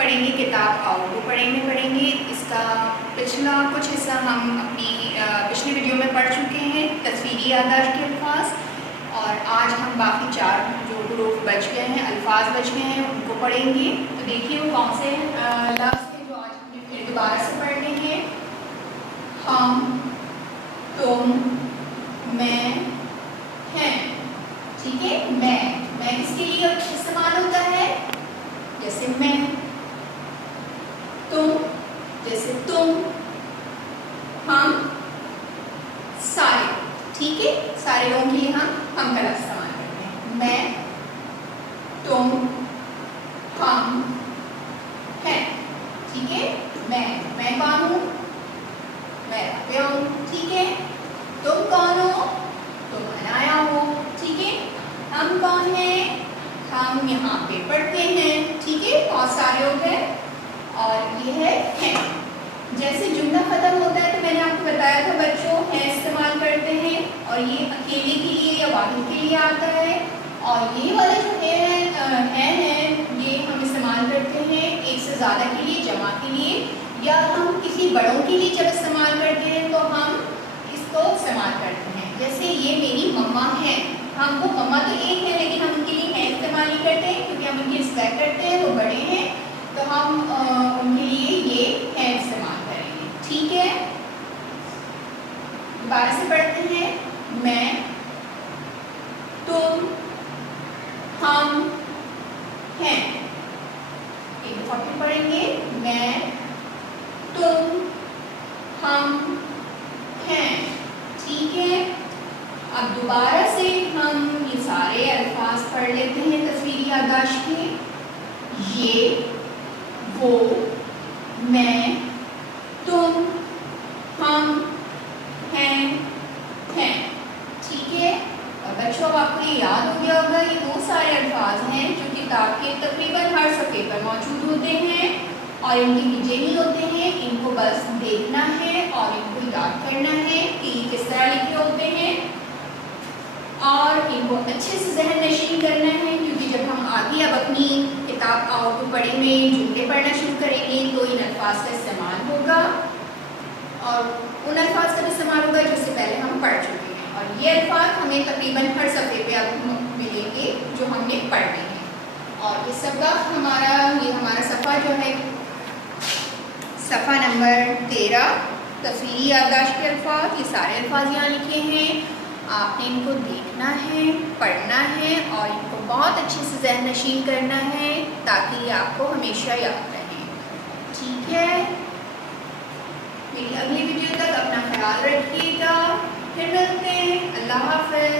पढ़ेंगे किताब आओ पढ़ेंगे। इसका पिछला कुछ हिस्सा हम अपनी पिछली वीडियो में पढ़ चुके हैं, तस्वीरी याददाश्त के अल्फाज। और आज हम बाकी 4 जो हुरूफ बच गए हैं, अल्फाज बच गए हैं, उनको पढ़ेंगे। तो देखिए वो कौन से लफ्ज़ हैं जो आज हमने फिर दोबारा से पढ़ने हैं। हम, तुम, मैं, हैं। ठीक है, मैं किसके लिए इस्तेमाल होता है? जैसे मैं, तुम जैसे तुम, हम, सारे। ठीक है, सारे लोगों के लिए हम का लफ्ज़ इस्तेमाल करते हैं। मैं, तुम, हम, हैं। ठीक है, मैं कौन हूँ? मैं पे हूँ। ठीक है, तुम कौन हो? तुम अनाया हो। ठीक है, हम कौन हैं? हम यहाँ पे पढ़ते हैं। ठीक है, बहुत सारे हो गए। और ये है। जैसे जुमला खत्म होता है तो मैंने आपको बताया था बच्चों, है इस्तेमाल करते हैं और ये अकेले के लिए या वाहिद के लिए आता है। और ये वाले जो है ये हम इस्तेमाल करते हैं एक से ज़्यादा के लिए, जमा के लिए, या हम किसी बड़ों के लिए जब इस्तेमाल करते हैं तो हम इसको इस्तेमाल करते हैं। जैसे ये मेरी मम्मा है, हम वो मम्मा तो एक है लेकिन हम उनके लिए है इस्तेमाल नहीं करते हैं क्योंकि हम उनकी रिस्पेक्ट करते हैं, वो बड़े हैं तो हम उनके लिए ये है इस्तेमाल करेंगे। ठीक है, दोबारा से पढ़ते हैं। मैं, तुम, हम, हैं। एक दफा फिर पढ़ेंगे। मैं, तुम, हम, हैं। ठीक है, अब दोबारा से हम ये सारे अल्फाज पढ़ लेते हैं तस्वीरी याददाश्त के। ये, वो, मैं, तुम, हम, हैं। ठीक है, और बच्चों अब आपको ये याद हो गया होगा, ये वो सारे अल्फाज हैं जो किताब के तकरीबन हर सफ़े पर मौजूद होते हैं और इनके नीचे ही होते हैं। इनको बस देखना है और इनको याद करना है कि किस तरह लिखे होते हैं और इनको अच्छे से जहन नशीन करना है, क्योंकि जब हम आगे अब अपनी किताब आओ पढ़े में जुमले पढ़ना शुरू करेंगे तो इन अल्फाज का इस्तेमाल होगा और उन अल्फाज का इस्तेमाल होगा जिससे पहले हम पढ़ चुके हैं। और ये अल्फाज हमें तकरीबन हर सफ़े पे अब मिलेंगे जो हमने पढ़ने हैं। और ये सबक हमारा सफ़ा जो है सफ़ा नंबर 13, तस्वीरी याददाश्त के अल्फाज। ये सारे अल्फाज यहाँ लिखे हैं, आपने इनको देखना है, पढ़ना है और इनको बहुत अच्छे से ज़हन नशीन करना है ताकि ये आपको हमेशा याद रहे। ठीक है, मेरी अगली वीडियो तक अपना ख्याल रखिएगा। फिर मिलते हैं। अल्लाह हाफ़िज़।